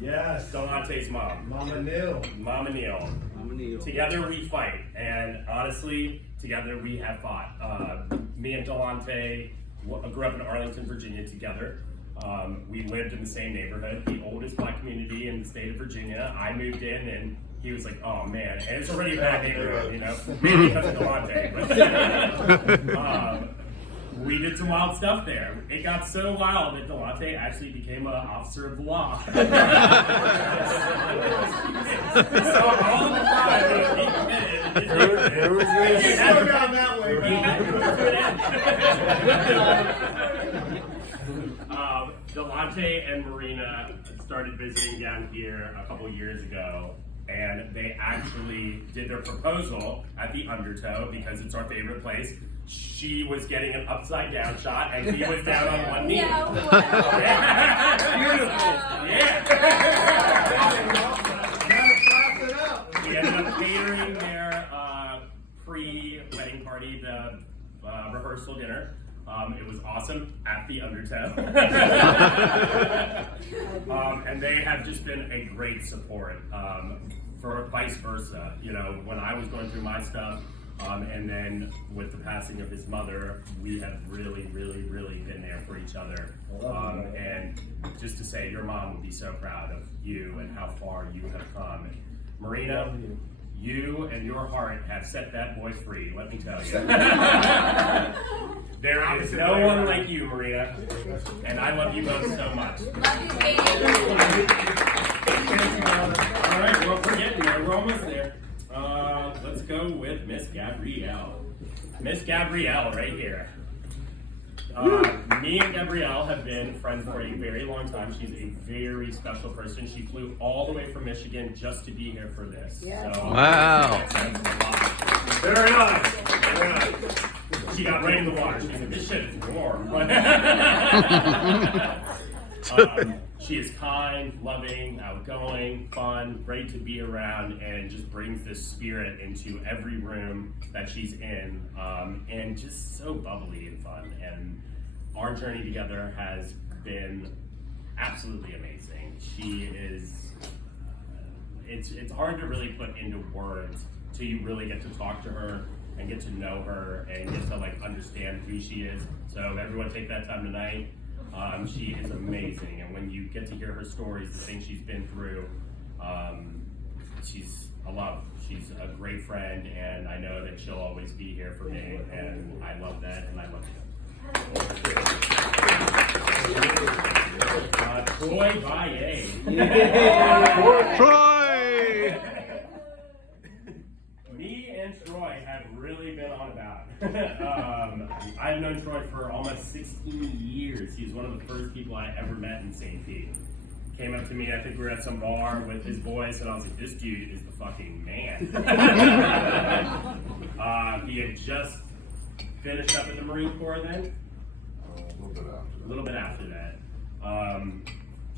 Yes. Delante's mom. Mama Neil. Mama Neil. Together we fight, and honestly, together we have fought. Me and Delante grew up in Arlington, Virginia together. We lived in the same neighborhood, the oldest black community in the state of Virginia. I moved in and he was like, oh man, and it's already a bad neighborhood, you know, maybe because of Delante. But, we did some wild stuff there. It got so wild that Delante actually became an officer of the law. So all the time he committed. It was good. He still got that way. Delante and Marina started visiting down here a couple years ago, and they actually did their proposal at the Undertow because it's our favorite place. She was getting an upside down shot, and he was down on one knee. Yeah, Beautiful. Yeah. We ended up catering their pre-wedding party, the rehearsal dinner. It was awesome at the Undertow. And they have just been a great support for vice versa. You know, when I was going through my stuff, and then with the passing of his mother, we have really been there for each other. And just to say, your mom would be so proud of you and how far you have come. Marina, you and your heart have set that boy free, let me tell you. There is no one like you, Marina, and I love you both so much. Love you, baby. All right, well, we're getting there. We're almost there. Let's go with Miss Gabrielle. Miss Gabrielle, right here. Me and Gabrielle have been friends for a very long time. She's a very special person. She flew all the way from Michigan just to be here for this. Yeah. So, wow. Very nice. Very nice. She got right in the water. She said, this shit is warm. She is kind, loving, outgoing, fun, great to be around, and just brings this spirit into every room that she's in, and just so bubbly and fun. And our journey together has been absolutely amazing. She is, it's hard to really put into words till you really get to talk to her and get to know her and get to like understand who she is. So everyone take that time tonight. She is amazing, and when you get to hear her stories, the things she's been through, she's a love. She's a great friend, and I know that she'll always be here for me, and I love that, and I love you. Troy Baye. Troy! Me and Troy have really been on about. I've known Troy for almost 16 years. He's one of the first people I ever met in St. Pete. Came up to me, I think we were at some bar with his boys, and I was like, this dude is the fucking man. He had just finished up in the Marine Corps then. A little bit after that.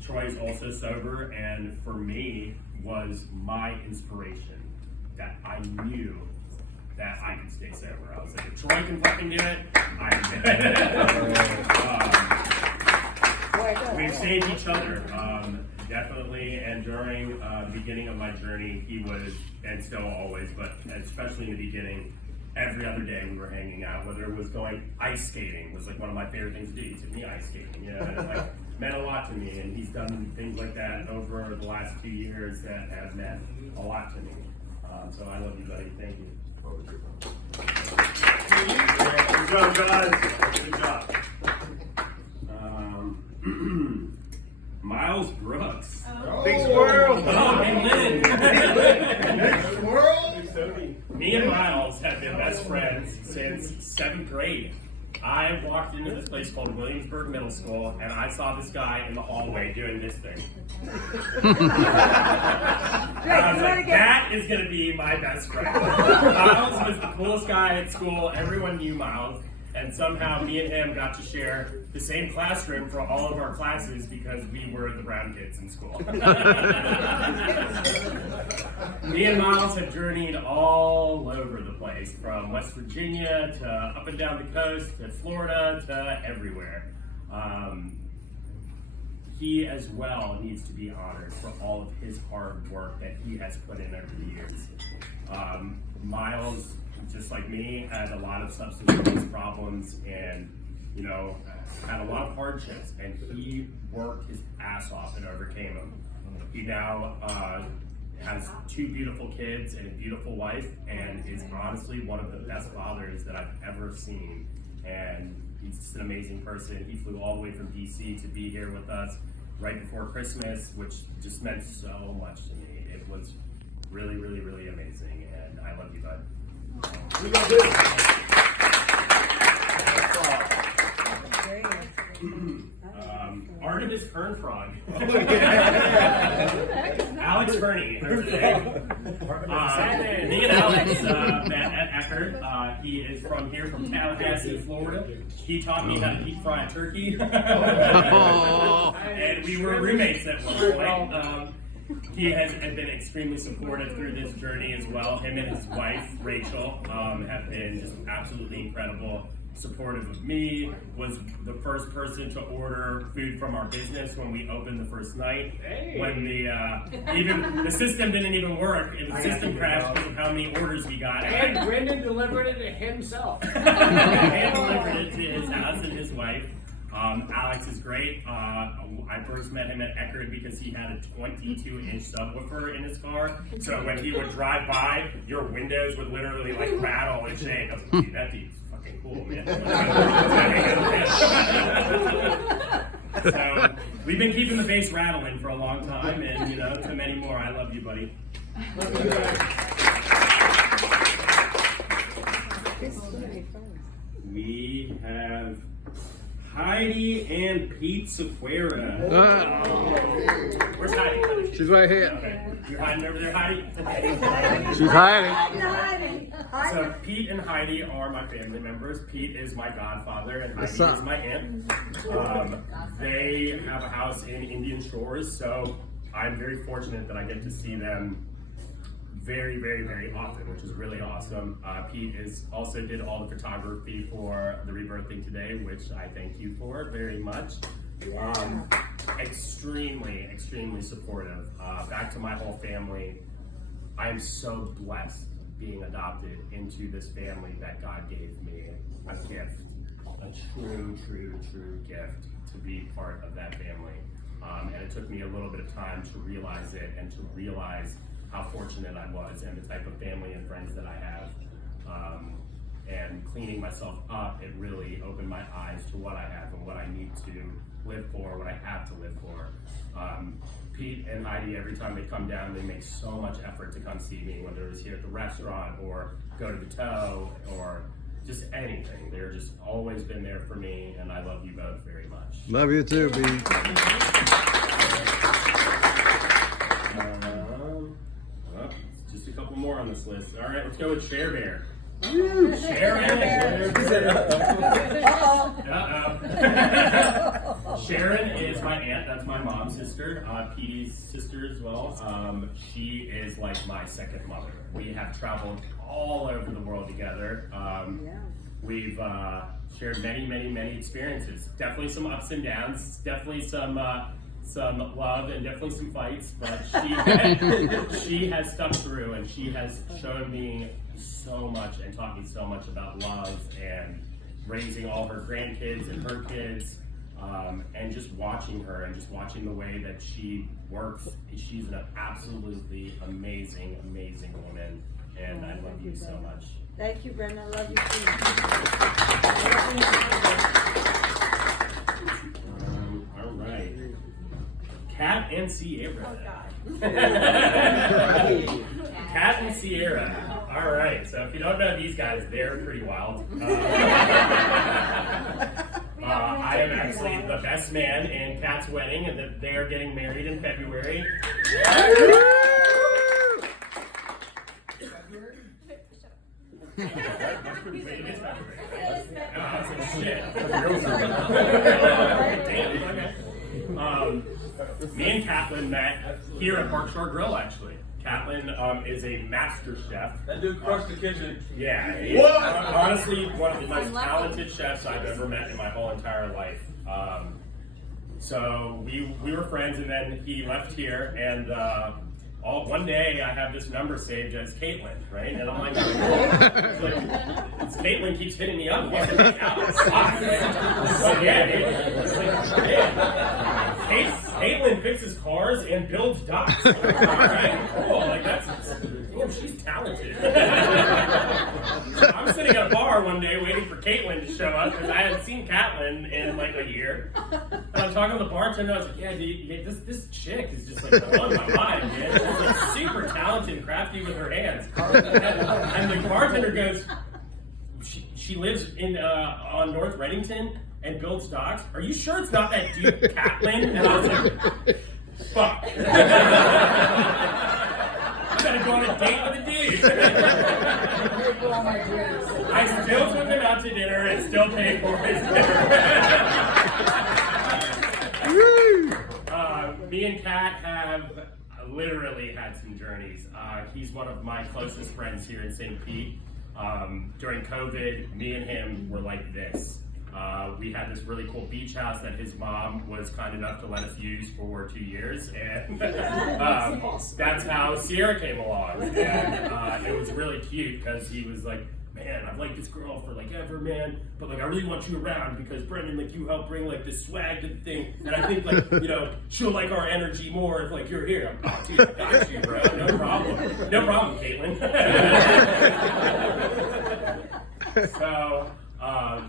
Troy's also sober, and for me was my inspiration that I knew that I could stay sober. I was like, if Troy can fucking do it, I can do it. We've saved each other, definitely, and during the beginning of my journey, he was, and still always, but especially in the beginning, every other day we were hanging out, whether it was going ice skating was like one of my favorite things to do. He took me ice skating, you know, and it like meant a lot to me, and he's done things like that over the last 2 years that have meant a lot to me. So I love you, buddy. Thank you. Good job, guys. Good job. Miles Brooks. Big squirrel. Oh, and Lynn. Big squirrel. Me and Miles have been best friends since 7th grade. I walked into this place called Williamsburg Middle School, and I saw this guy in the hallway doing this thing. I was like, that is going to be my best friend. Miles was the coolest guy at school. Everyone knew Miles. And somehow me and him got to share the same classroom for all of our classes because we were the brown kids in school. Me and Miles have journeyed all over the place, from West Virginia to up and down the coast to Florida to everywhere. he as well needs to be honored for all of his hard work that he has put in over the years. Miles, just like me, had a lot of substance abuse problems and, you know, had a lot of hardships, and he worked his ass off and overcame them. He now has 2 beautiful kids and a beautiful wife, and is honestly one of the best fathers that I've ever seen. And he's just an amazing person. He flew all the way from DC to be here with us right before Christmas, which just meant so much to me. It was really, really, really amazing, and I love you, bud. We got this. Artemis Fern Frog. Alex Fernie. Me and Alex met at Eckerd. He is from here, from Tallahassee, Florida. He taught me how to deep fry turkey. And we were roommates at one point. He has been extremely supportive through this journey as well. Him and his wife, Rachel, have been just absolutely incredible. Supportive of me, was the first person to order food from our business when we opened the first night. Hey. When the system didn't even work, and the system crashed because of how many orders we got. And Brendan delivered it to himself. And delivered it to his house and his wife. Alex is great. I first met him at Eckerd because he had a 22-inch subwoofer in his car. So when he would drive by, your windows would literally like rattle and shake. I was like, dude, that dude's fucking cool, man. So we've been keeping the bass rattling for a long time, and, you know, to many more. I love you, buddy. We have Heidi and Pete Sequeira. Where's Heidi? She's right here. Okay. You're hiding over there, Heidi? She's hiding. So Pete and Heidi are my family members. Pete is my godfather, and Heidi is my aunt. They have a house in Indian Shores, so I'm very fortunate that I get to see them very, very, very often, which is really awesome. Pete also did all the photography for the Rebirth thing today, which I thank you for very much. Extremely, extremely supportive. Back to my whole family, I am so blessed being adopted into this family that God gave me. A gift, a true, true, true gift to be part of that family. And it took me a little bit of time to realize it, and to realize how fortunate I was and the type of family and friends that I have. And cleaning myself up, it really opened my eyes to what I have and what I need to live for, what I have to live for. Pete and Heidi, every time they come down, they make so much effort to come see me, whether it's here at the restaurant or go to the toe or just anything. They're just always been there for me, and I love you both very much. Love you too, B. Just a couple more on this list. All right, let's go with Share Bear. Sharon. Sharon is my aunt. That's my mom's sister. Petey's sister as well. She is like my second mother. We have traveled all over the world together. We've shared many, many, many experiences. Definitely some ups and downs. Definitely some love and definitely some fights. But she has stuck through, and she has shown me so much and taught me so much about love and raising all her grandkids and her kids, and just watching her and just watching the way that she works. She's an absolutely amazing, amazing woman, and I love you so much. Thank you, Brenda. I love you too. All right. Kat and Sierra. Oh, God. Kat and Sierra. All right. So if you don't know these guys, they're pretty wild. I am actually the best man in Kat's wedding, and that they are getting married in February. Me and Catlin met here at Parkshore Grill, actually. Catlin is a master chef. That dude crushed the kitchen. Yeah, he's honestly one of the most talented chefs I've ever met in my whole entire life. So we were friends, and then he left here, and one day I have this number saved as Caitlin, right? And I'm like, Caitlin keeps hitting me up. But yeah, it's like, man, Caitlin fixes cars and builds docks. Right? Cool, like damn, she's talented. I'm sitting at a bar one day waiting for Caitlin to show up because I hadn't seen Caitlin in like a year. And I'm talking to the bartender. I was like, yeah, dude, this chick is just like blowing my mind, man. She's like super talented and crafty with her hands. And the bartender goes, she lives in on North Reddington and builds docks. Are you sure it's not that dude Caitlin? And I was like, fuck. I gotta go on a date with a dude. I still took him out to dinner and still paid for his dinner. Me and Kat have literally had some journeys. He's one of my closest friends here in St. Pete. During COVID, me and him were like this. We had this really cool beach house that his mom was kind enough to let us use for 2 years, and that's how Sierra came along. And it was really cute because he was like, man, I've liked this girl for like ever, man, but like I really want you around because Brendan, like you help bring like this swag to the thing, and I think like, you know, she'll like our energy more if like you're here. I'm like, oh, dude, I got you, bro. No problem, Caitlin. So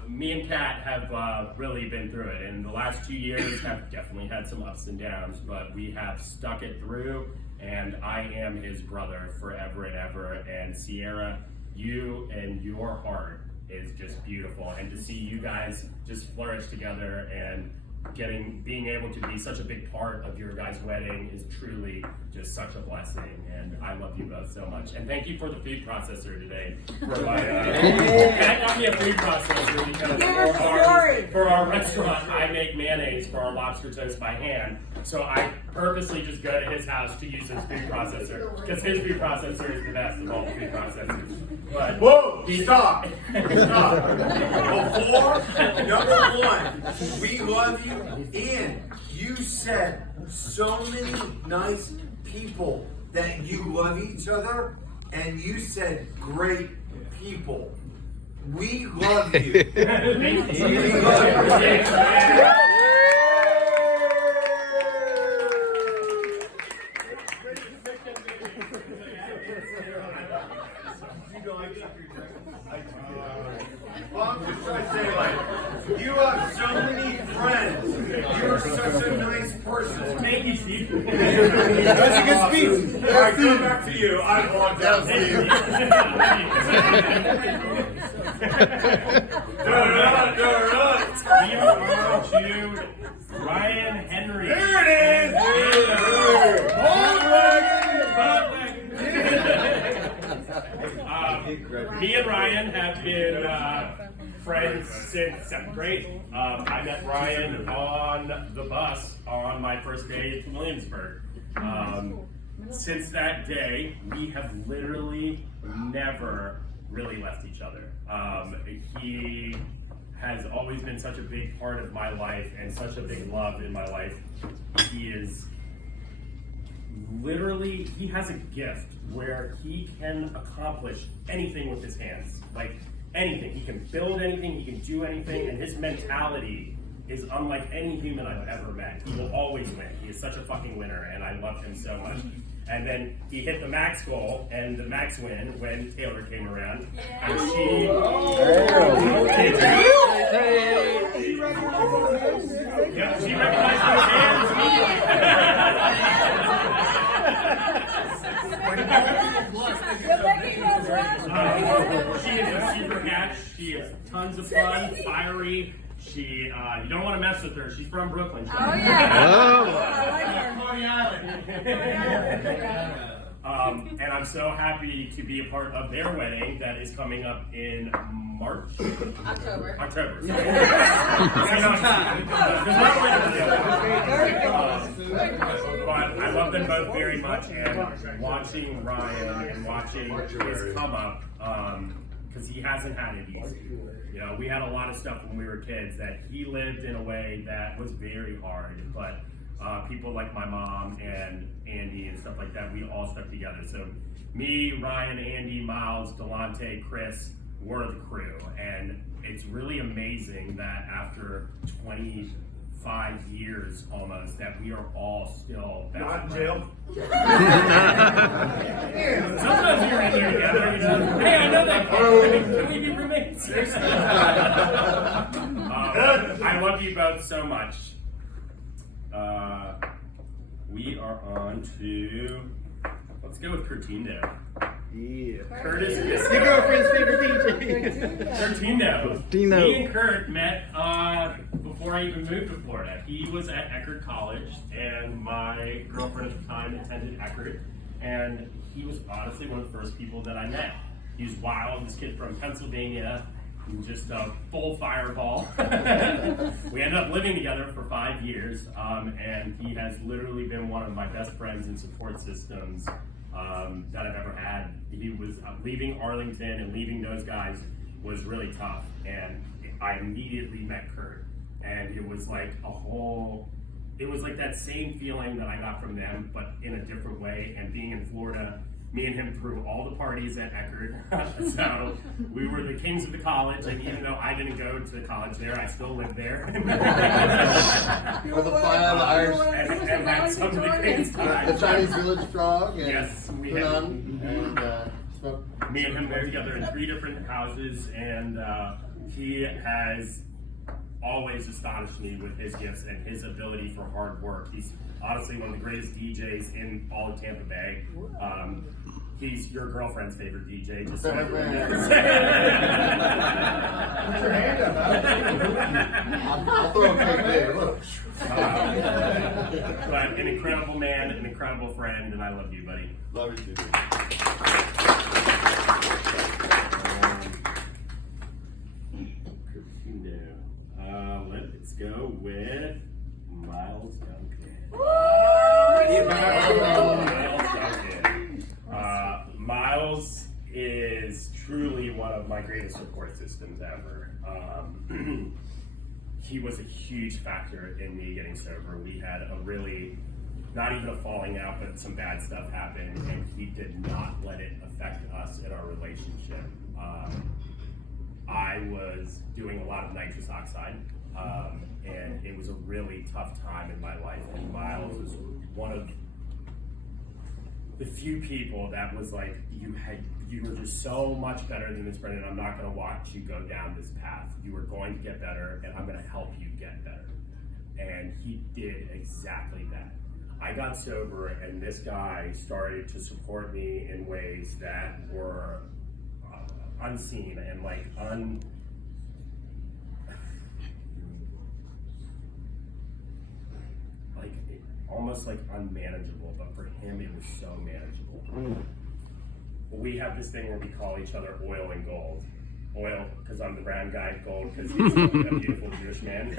me and Kat have really been through it, and the last 2 years have definitely had some ups and downs, but we have stuck it through, and I am his brother forever and ever. And Sierra, you and your heart is just beautiful, and to see you guys just flourish together and being able to be such a big part of your guys' wedding is truly just such a blessing, and I love you both so much. And thank you for the food processor today. That got me a food processor because for our restaurant, I make mayonnaise for our lobster toast by hand. So I purposely just go to his house to use his food processor because his food processor is the best of all the food processors. But whoa! Stop! Stop! Before, number one, we love you, and you said so many nice people that you love each other, and you said great people. We love you. We love you. Well, I'm just trying to say, like, you have so many friends. You're such a nice person. thank you, Steve. That's a good speech. All right, come back to you. I want that Steve. To Ryan Henry. There it is. Me and Ryan have been friends since 7th grade. I met Ryan on the bus on my first day to Williamsburg. Since that day, we have literally never really left each other. He has always been such a big part of my life and such a big love in my life. He has a gift where he can accomplish anything with his hands. Like anything. He can build anything, he can do anything, and his mentality is unlike any human I've ever met. He will always win. He is such a fucking winner, and I love him so much. And then he hit the max goal and the max win when Taylor came around. And she recognized his hands She is a super catch. She is tons of fun, fiery. You don't want to mess with her. She's from Brooklyn. Oh, yeah. And I'm so happy to be a part of their wedding that is coming up in March? October. Sorry. But I love them both very much, and watching Ryan and watching his come up, because he hasn't had it easy. You know, we had a lot of stuff when we were kids that he lived in a way that was very hard, but people like my mom and Andy and stuff like that, we all stuck together. So me, Ryan, Andy, Miles, Delonte, Chris were the crew, and it's really amazing that after 25 years almost, that we are all still best Not in friends. jail. Sometimes you're in here together, you know. Hey, I know that kid. Can we be roommates? I love you both so much. We are on to, let's go with Curtindo. Yeah. Curtis is Your girlfriend's favorite DJ. Curtindo. Curtindo. Me and Kurt met before I even moved to Florida. He was at Eckerd College, and my girlfriend at the time attended Eckerd, and he was honestly one of the first people that I met. He was wild, this kid from Pennsylvania, just a full fireball. We ended up living together for 5 years, and he has literally been one of my best friends and support systems that I've ever had. He was leaving Arlington and leaving those guys was really tough, and I immediately met Kurt, and it was like it was like that same feeling that I got from them, but in a different way. And being in Florida, me and him threw all the parties at Eckerd, so we were the kings of the college, and even though I didn't go to college there, I still lived there. With the fire on the Irish, and had some of the greatest the times. Chinese village frog, and Yes, we had. Hunan, and smoke. Me and him lived together in 3 different houses, and he has always astonished me with his gifts and his ability for hard work. He's honestly one of the greatest DJs in all of Tampa Bay. He's your girlfriend's favorite DJ. Just so Put your hand up. I'll throw a cake there. Look. But an incredible man, an incredible friend, and I love you, buddy. Love you too. Let's go with Miles Duncan. Miles is truly one of my greatest support systems ever. He was a huge factor in me getting sober. We had a really, not even a falling out, but some bad stuff happened, and he did not let it affect us in our relationship. I was doing a lot of nitrous oxide, and it was a really tough time in my life. And Miles was one of the few people that was like, you were just so much better than this, Brendan. I'm not going to watch you go down this path. You are going to get better, and I'm going to help you get better. And he did exactly that. I got sober, and this guy started to support me in ways that were unseen and like almost like unmanageable, but for him it was so manageable. We have this thing where we call each other oil and gold. Oil because I'm the brown guy, gold because he's a beautiful Jewish man.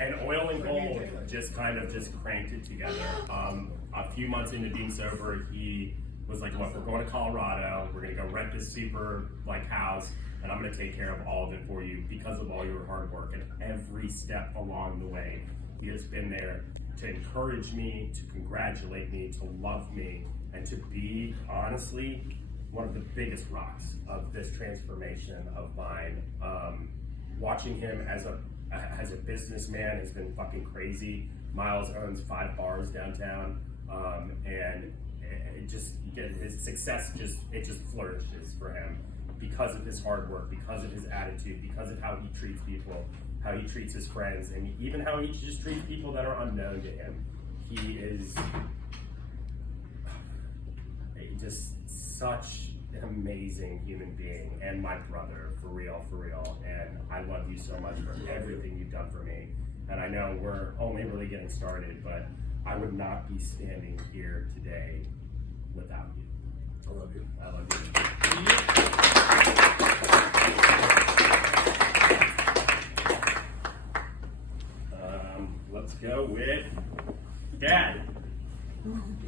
and oil and gold just kind of cranked it together. A few months into being sober, he was like, look, we're going to Colorado, we're gonna go rent this super house, and I'm gonna take care of all of it for you because of all your hard work. And every step along the way, he has been there to encourage me, to congratulate me, to love me, and to be, honestly, one of the biggest rocks of this transformation of mine. Watching him as a businessman has been fucking crazy. Miles owns 5 bars downtown, and it just, his success just flourishes for him because of his hard work, because of his attitude, because of how he treats people, how he treats his friends, and even how he just treats people that are unknown to him. He is just such an amazing human being, and my brother, for real. And I love you so much for everything you've done for me. And I know we're only really getting started, but I would not be standing here today without you. I love you. I love you. Let's go with Dad.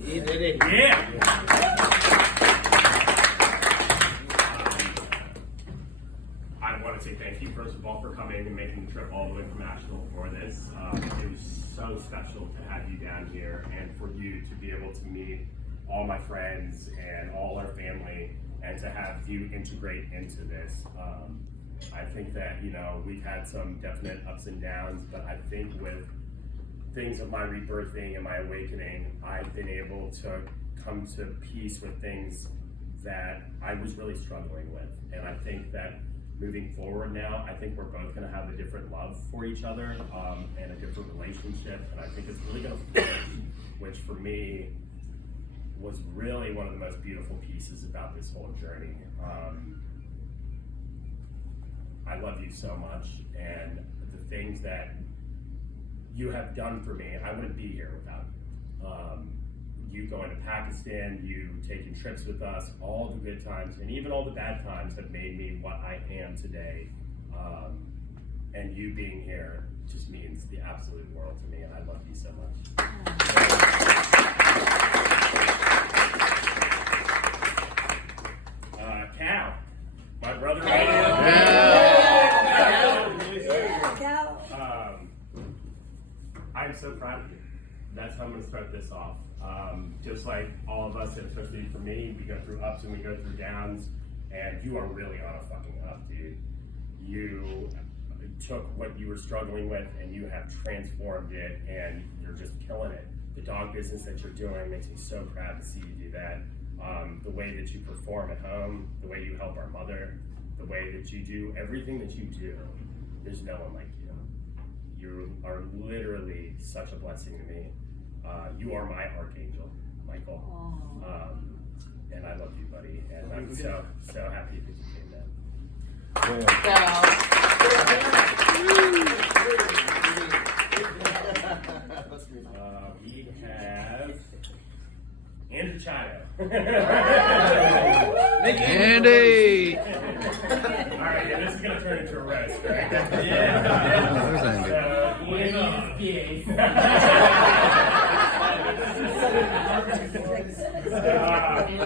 He did it. Yeah. the trip all the way from Asheville for this. It was so special to have you down here and for you to be able to meet all my friends and all our family and to have you integrate into this. I think that, you know, we've had some definite ups and downs, but I think with things of my rebirthing and my awakening, I've been able to come to peace with things that I was really struggling with. And I think that moving forward now, I think we're both gonna have a different love for each other and a different relationship. And I think it's really gonna flourish, which for me was really one of the most beautiful pieces about this whole journey. I love you so much, and the things that you have done for me, I wouldn't be here without you going to Pakistan, you taking trips with us, all the good times, and even all the bad times have made me what I am today. And you being here just means the absolute world to me, and I love you so much. Cal, my brother. I'm so proud of you. That's how I'm going to start this off. Just like all of us, and especially for me, we go through ups and we go through downs, and you are really on a fucking up, dude. You took what you were struggling with and you have transformed it, and you're just killing it. The dog business that you're doing makes me so proud to see you do that. The way that you perform at home, the way you help our mother, the way that you do everything that you do, there's no one like you. You are literally such a blessing to me. You are my archangel, Michael. And I love you, buddy. And I'm so happy that you came in. We have Andrew Chado. Andy! Alright, yeah, this is going to turn into a roast, right? There's Andy.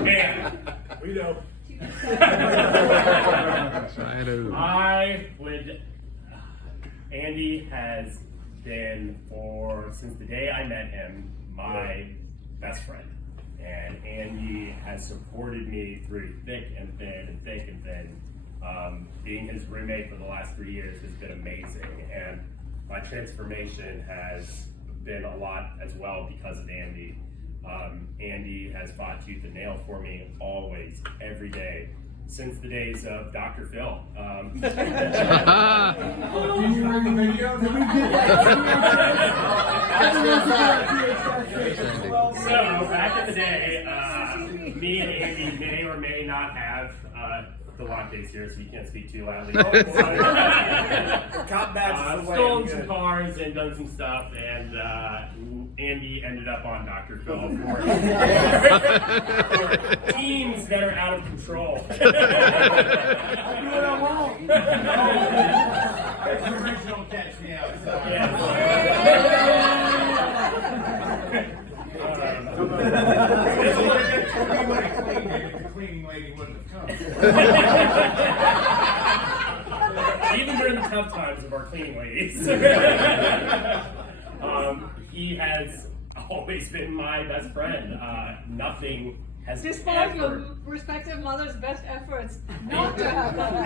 Man, we know. Andy has been, since the day I met him, my best friend. And Andy has supported me through thick and thin and thick and thin. Being his roommate for the last 3 years has been amazing. And my transformation has been a lot as well because of Andy. Andy has fought tooth and nail for me always, every day, since the days of Dr. Phil. Did you bring the video? So, back in the day, me and Andy may or may not have the lock days here, so you can't speak too loudly. Stolen some cars and done some stuff, and Andy ended up on Dr. Phil for teams that are out of control. I do what I want. Original catch me outside. The cleaning lady wouldn't have come. Even during the tough times of our cleaning ladies, he has always been my best friend. Nothing has Despite ever... your respective mother's best efforts not to have that.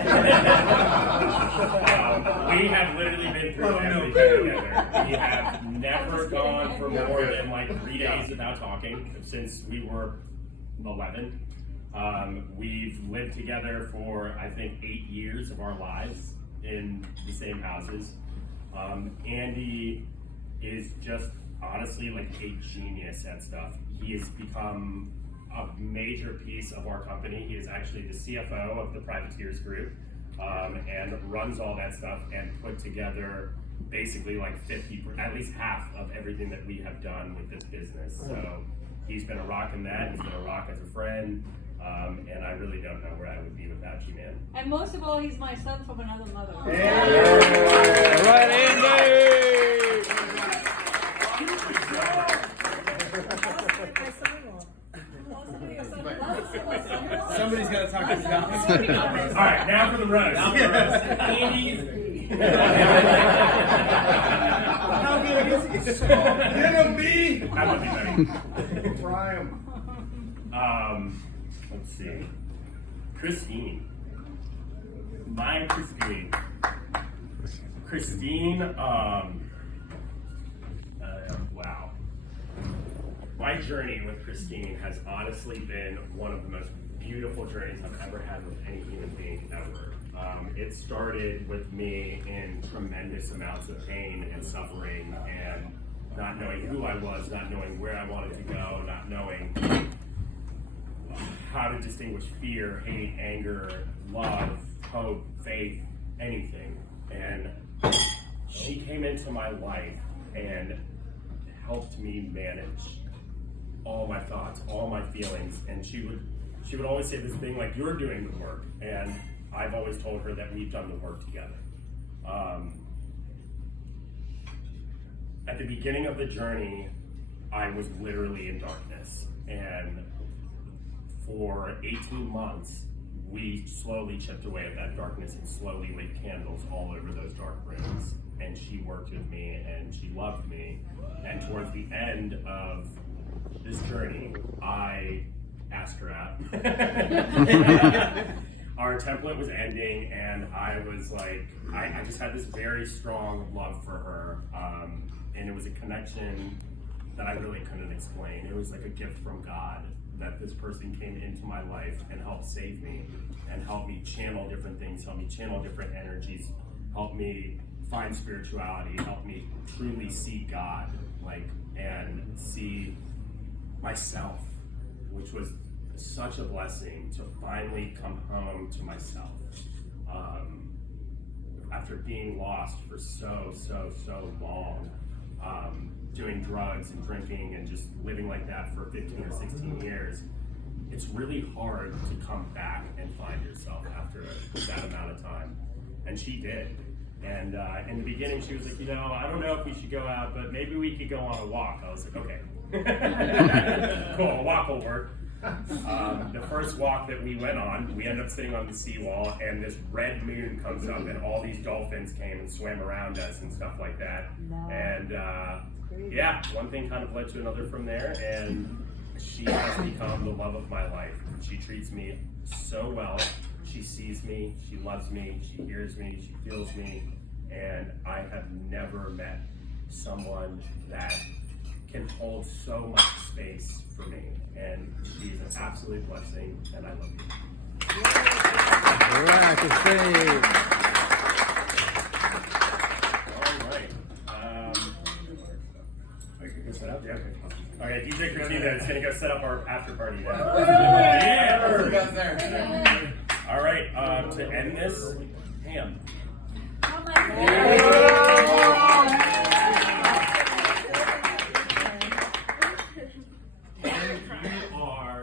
We have literally been through everything together. We have never gone for more than like 3 days without talking since we were 11. We've lived together for, I think, 8 years of our lives in the same houses. Andy is just honestly like a genius at stuff. He has become a major piece of our company. He is actually the CFO of the Privateers Group and runs all that stuff and put together basically like 50, at least half of everything that we have done with this business. So he's been a rock in that. He's been a rock as a friend. And I really don't know where I would be without you, man. And most of all, he's my son from another mother. All right, Andy! Somebody's got to talk us down. All right, now for the roast. Andy's How good is he? Enemy! I love you, buddy. Try him. Let's see. Christine. My Christine. Christine, wow. My journey with Christine has honestly been one of the most beautiful journeys I've ever had with any human being ever. It started with me in tremendous amounts of pain and suffering and not knowing who I was, not knowing where I wanted to go, not knowing how to distinguish fear, hate, anger, love, hope, faith, anything. And she came into my life and helped me manage all my thoughts, all my feelings. And she would always say this thing like, "You're doing the work." And I've always told her that we've done the work together. At the beginning of the journey, I was literally in darkness. And for 18 months, we slowly chipped away at that darkness and slowly lit candles all over those dark rooms. And she worked with me and she loved me. And towards the end of this journey, I asked her out. Our template was ending and I was like, I just had this very strong love for her. And it was a connection that I really couldn't explain. It was like a gift from God that this person came into my life and helped save me and help me channel different things, help me channel different energies, help me find spirituality, help me truly see God, and see myself, which was such a blessing to finally come home to myself. After being lost for so long, doing drugs and drinking and just living like that for 15 or 16 years, it's really hard to come back and find yourself after that amount of time. And she did. And in the beginning, she was like, I don't know if we should go out, but maybe we could go on a walk. I was like, okay. Cool, a walk will work. The first walk that we went on, we ended up sitting on the seawall, and this red moon comes up, and all these dolphins came and swam around us and stuff like that. No. And yeah, one thing kind of led to another from there, and she has become the love of my life. She treats me so well. She sees me, she loves me, she hears me, she feels me, and I have never met someone that can hold so much space for me. And she's an absolute blessing, and I love you. All right, Christine. All right. Set up? Yeah. Okay, DJ Christina is going to go set up our after party now. Yeah. All right, to end this, Ham. You are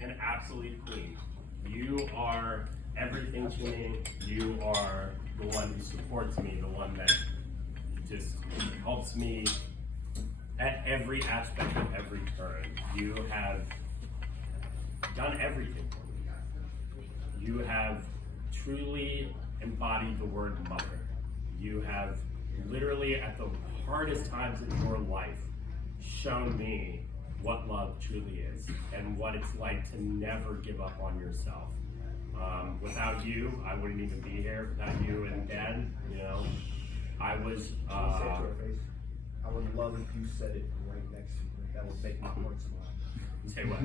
an absolute queen. You are everything to me. You are the one who supports me, the one that just helps me at every aspect of every turn. You have done everything for me. You have truly embodied the word mother. You have literally at the hardest times of your life shown me what love truly is and what it's like to never give up on yourself. Without you, I wouldn't even be here. Without you and Dad, I was I would love if you said it right next to me. That would make my heart smile. say what?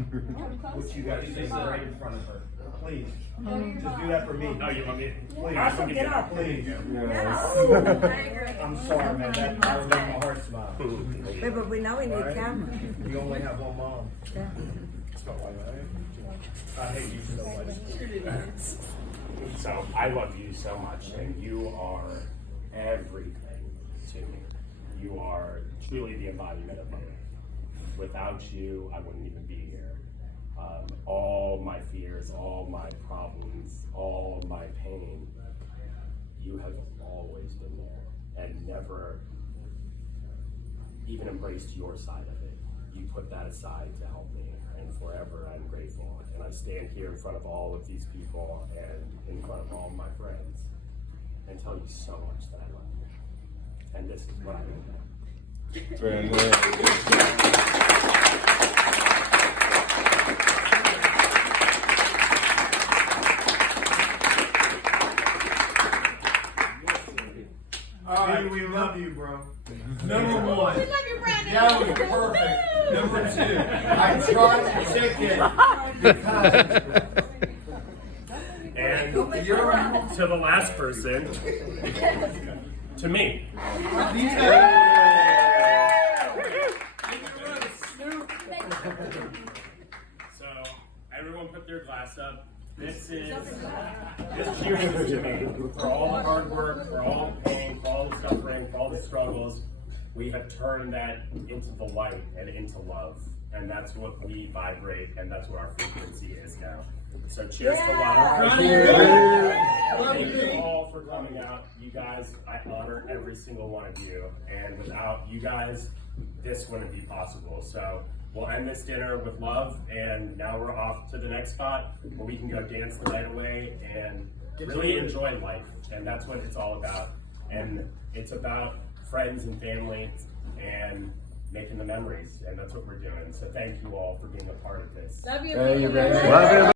What you guys say right in front of her. Please. Just do that for me. Oh, you want me? Please. Also, get up. Please. Yes. I'm sorry, man. That would make my heart smile. Yeah, but we know we need All right? camera. You only have one mom. Yeah. I hate you so much. So I love you so much, and you are everything to me. You are truly the embodiment of mother. Without you, I wouldn't even be here. All my fears, all my problems, all my pain, you have always been there and never even embraced your side of it. You put that aside to help me, and forever I'm grateful. And I stand here in front of all of these people and in front of all my friends. and tell you so much that I love you. And this is what I mean. Very good. All right, we love you, bro. Number We one. love you, Brandon. That was perfect. Number two, I tried to take it because And to the last person, to me. So everyone put their glass up. This cheers to me for all the hard work, for all the pain, for all the suffering, for all the struggles. We have turned that into the light and into love. And that's what we vibrate, and that's what our frequency is now. So cheers to love. Thank you all for coming out. You guys, I honor every single one of you. And without you guys, this wouldn't be possible. So we'll end this dinner with love, and now we're off to the next spot where we can go dance the night away and really enjoy life. And that's what it's all about. And it's about friends and family and making the memories, and that's what we're doing. So thank you all for being a part of this. Love you, Thank you, Brandon. Brandon. Love you.